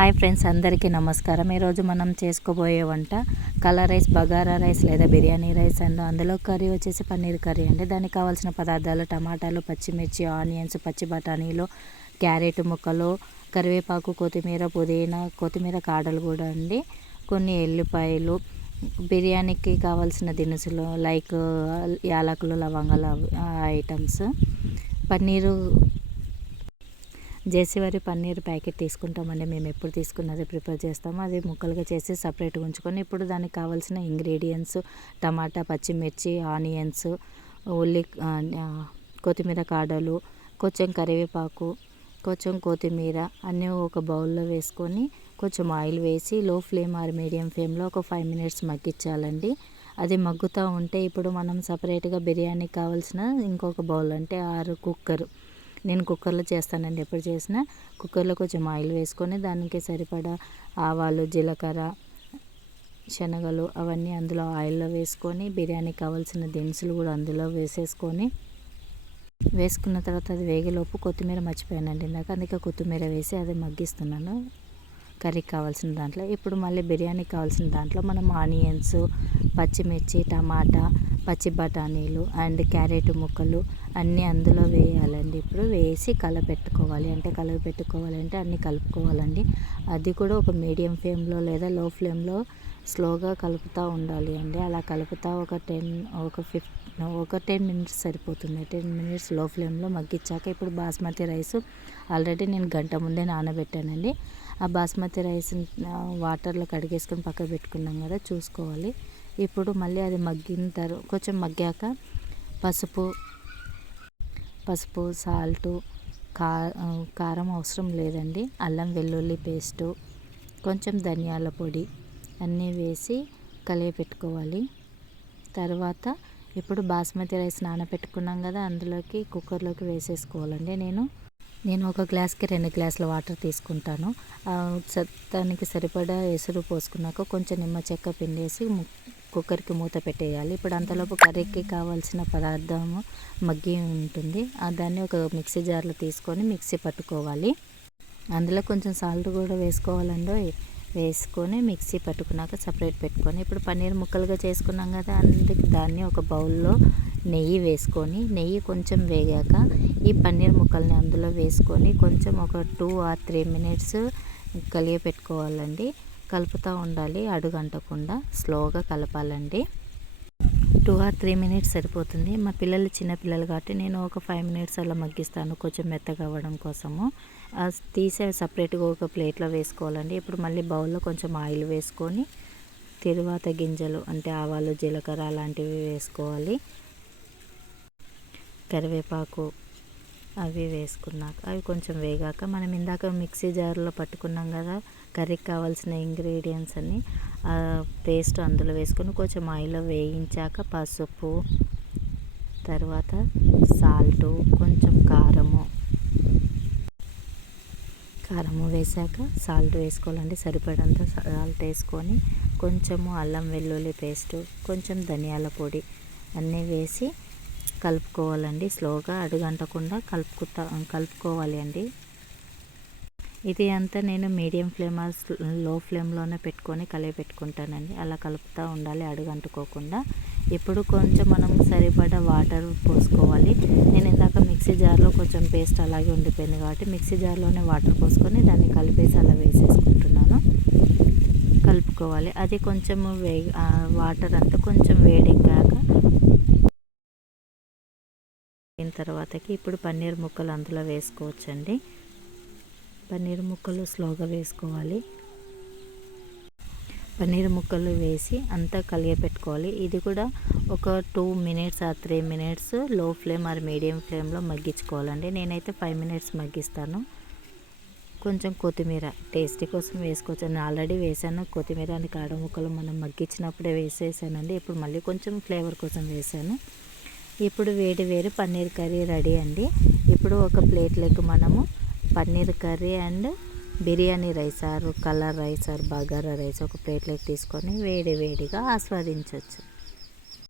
Hi friends, అందరికీ నమస్కారం. ఈరోజు మనం చేసుకోబోయే వంట కలర్ రైస్, బగారా రైస్ లేదా బిర్యానీ రైస్ అండ్ అందులో కర్రీ వచ్చేసి పన్నీర్ కర్రీ అండి. దానికి కావాల్సిన పదార్థాలు టమాటాలు, పచ్చిమిర్చి, ఆనియన్స్, పచ్చి బఠానీలు, క్యారెట్ ముక్కలు, కరివేపాకు, కొత్తిమీర, పుదీనా, కొత్తిమీర కాడలు కూడా అండి, కొన్ని ఎల్లిపాయలు, బిర్యానీకి కావాల్సిన దినుసులు లైక్ యాలకులు, లవంగాలు ఐటమ్స్, పన్నీరు జేసీవారి పన్నీర్ ప్యాకెట్ తీసుకుంటామండి. మేము ఎప్పుడు తీసుకున్నది ప్రిపేర్ చేస్తాము. అది ముక్కలుగా చేసి సపరేట్గా ఉంచుకొని ఇప్పుడు దానికి కావాల్సిన ఇంగ్రీడియంట్స్ టమాటా, పచ్చిమిర్చి, ఆనియన్స్, కొత్తిమీర కాడలు, కొంచెం కరివేపాకు, కొంచెం కొత్తిమీర అన్నీ ఒక బౌల్లో వేసుకొని కొంచెం ఆయిల్ వేసి లో ఫ్లేమ్ ఆర్ మీడియం ఫ్లేమ్లో ఒక 5 minutes మగ్గించాలండి. అది మగ్గుతూ ఉంటే ఇప్పుడు మనం సపరేట్గా బిర్యానీకి కావాల్సిన ఇంకొక బౌల్ అంటే కుక్కర్, నేను కుక్కర్లో చేస్తానండి. ఎప్పుడు చేసినా కుక్కర్లో కొంచెం ఆయిల్ వేసుకొని దానికి సరిపడా ఆవాలు, జీలకర్ర, శనగలు అవన్నీ అందులో ఆయిల్లో వేసుకొని బిర్యానీకి కావాల్సిన దినుసులు కూడా అందులో వేసుకున్న తర్వాత అది వేగేలోపు కొత్తిమీర మర్చిపోయానండి ఇందాక, అందుకే కొత్తిమీర వేసి అది మగ్గిస్తున్నాను కర్రీకి కావాల్సిన దాంట్లో. ఇప్పుడు మళ్ళీ బిర్యానీకి కావాల్సిన దాంట్లో మనం ఆనియన్స్, పచ్చిమిర్చి, టమాటా, పచ్చి బఠానీలు అండ్ క్యారెట్ ముక్కలు అన్నీ అందులో వేయాలండి. ఇప్పుడు వేసి కలపెట్టుకోవాలంటే అన్నీ కలుపుకోవాలండి. అది కూడా ఒక మీడియం ఫ్లేమ్లో లేదా లో ఫ్లేమ్లో స్లోగా కలుపుతూ ఉండాలి అండి. అలా కలుపుతూ ఒక 10 minutes సరిపోతుంది. 10 minutes లో ఫ్లేమ్లో మగ్గించాక ఇప్పుడు బాస్మతి రైస్ ఆల్రెడీ నేను గంట ముందే నానబెట్టానండి. ఆ బాస్మతి రైస్ వాటర్లో కడిగేసుకొని పక్కన పెట్టుకున్నాం కదా, చూసుకోవాలి. ఇప్పుడు మళ్ళీ అది కొంచెం మగ్గాక పసుపు, సాల్టు, కారం అవసరం లేదండి, అల్లం వెల్లుల్లి పేస్టు, కొంచెం ధనియాల పొడి అన్నీ వేసి కలియపెట్టుకోవాలి. తర్వాత ఇప్పుడు బాస్మతి రైస్ నానబెట్టుకున్నాం కదా, కుక్కర్లోకి వేసేసుకోవాలండి. నేను ఒక గ్లాస్కి 2 గ్లాసుల వాటర్ తీసుకుంటాను. దానికి సరిపడా ఎసురు పోసుకున్నాక కొంచెం నిమ్మ చెక్క పిండేసి కుక్కర్కి మూత పెట్టేయాలి. ఇప్పుడు అంతలోపు కర్రీకి కావాల్సిన పదార్థము మగ్గి ఉంటుంది. దాన్ని ఒక మిక్సీ జార్లో తీసుకొని మిక్సీ పట్టుకోవాలి. అందులో కొంచెం సాల్ట్ కూడా వేసుకోవాలండి. వేసుకొని మిక్సీ పట్టుకున్నాక సపరేట్ పెట్టుకొని ఇప్పుడు పన్నీర్ ముక్కలుగా చేసుకున్నాం కదా, దాన్ని ఒక బౌల్లో నెయ్యి కొంచెం వేగాక ఈ పన్నీర్ ముక్కల్ని అందులో వేసుకొని కొంచెం ఒక 2 or 3 minutes కలియపెట్టుకోవాలండి. కలుపుతూ ఉండాలి, అడుగంటకుండా స్లోగా కలపాలండి. 2 or 3 minutes సరిపోతుంది. మా పిల్లలు చిన్నపిల్లలు కాబట్టి నేను ఒక 5 minutes అలా మగ్గిస్తాను కొంచెం మెత్తగా అవ్వడం కోసము. తీసే సపరేట్గా ఒక ప్లేట్లో వేసుకోవాలండి. ఇప్పుడు మళ్ళీ బౌల్లో కొంచెం ఆయిల్ వేసుకొని తిరువాత గింజలు అంటే ఆవాలు, జీలకర్ర అలాంటివి వేసుకోవాలి. కరివేపాకు అవి వేసుకున్నాక అవి కొంచెం వేగాక మనం ఇందాక మిక్సీ జార్లో పట్టుకున్నాం కదా కర్రీకి కావాల్సిన ఇంగ్రీడియంట్స్ అన్నీ పేస్ట్ అందులో వేసుకొని కొంచెం ఆయిల్లో వేయించాక పసుపు, తర్వాత సాల్టు, కొంచెం కారము వేసాక సాల్ట్ వేసుకోవాలండి. సరిపడంత సాల్ట్ వేసుకొని కొంచెము అల్లం వెల్లుల్లి పేస్టు, కొంచెం ధనియాల పొడి అన్నీ వేసి కలుపుకోవాలండి. స్లోగా అడుగంటకుండా కలుపుకోవాలి అండి. ఇది అంతా నేను మీడియం ఫ్లేమ్ లో ఫ్లేమ్లోనే పెట్టుకొని కలిపెట్టుకుంటానండి. అలా కలుపుతూ ఉండాలి అడుగంటుకోకుండా. ఇప్పుడు కొంచెం మనం సరిపడా వాటర్ పోసుకోవాలి. నేను ఇందాక మిక్సీ జార్లో కొంచెం పేస్ట్ అలాగే ఉండిపోయింది కాబట్టి మిక్సీ జార్లోనే వాటర్ పోసుకొని దాన్ని కలిపేసి అలా వేసేసుకుంటున్నాను. కలుపుకోవాలి. అది కొంచెం వాటర్ అంతా కొంచెం వేడెక్కాక తర్వాతకి ఇప్పుడు పన్నీర్ ముక్కలు అందులో వేసుకోవచ్చండి. పన్నీర్ ముక్కలు స్లోగా వేసుకోవాలి. పన్నీర్ ముక్కలు వేసి అంతా కలియపెట్టుకోవాలి. ఇది కూడా ఒక 2 minutes or 3 minutes లో ఫ్లేమ్ ఆర్ మీడియం ఫ్లేమ్లో మగ్గించుకోవాలండి. నేనైతే 5 minutes మగ్గిస్తాను. కొంచెం కొత్తిమీర టేస్టీ కోసం వేసుకోవచ్చు. నేను ఆల్రెడీ వేసాను కొత్తిమీర అని, కాడ ముక్కలు మనం మగ్గించినప్పుడే వేసేసానండి. ఇప్పుడు మళ్ళీ కొంచెం ఫ్లేవర్ కోసం వేసాను. ఇప్పుడు వేడి పన్నీర్ కర్రీ రెడీ అండి. ఇప్పుడు ఒక ప్లేట్లోకి మనము paneer curry and biryani rice or colour rice or bagara rice ఒక ప్లేట్లోకి తీసుకొని వేడిగా ఆస్వాదించవచ్చు.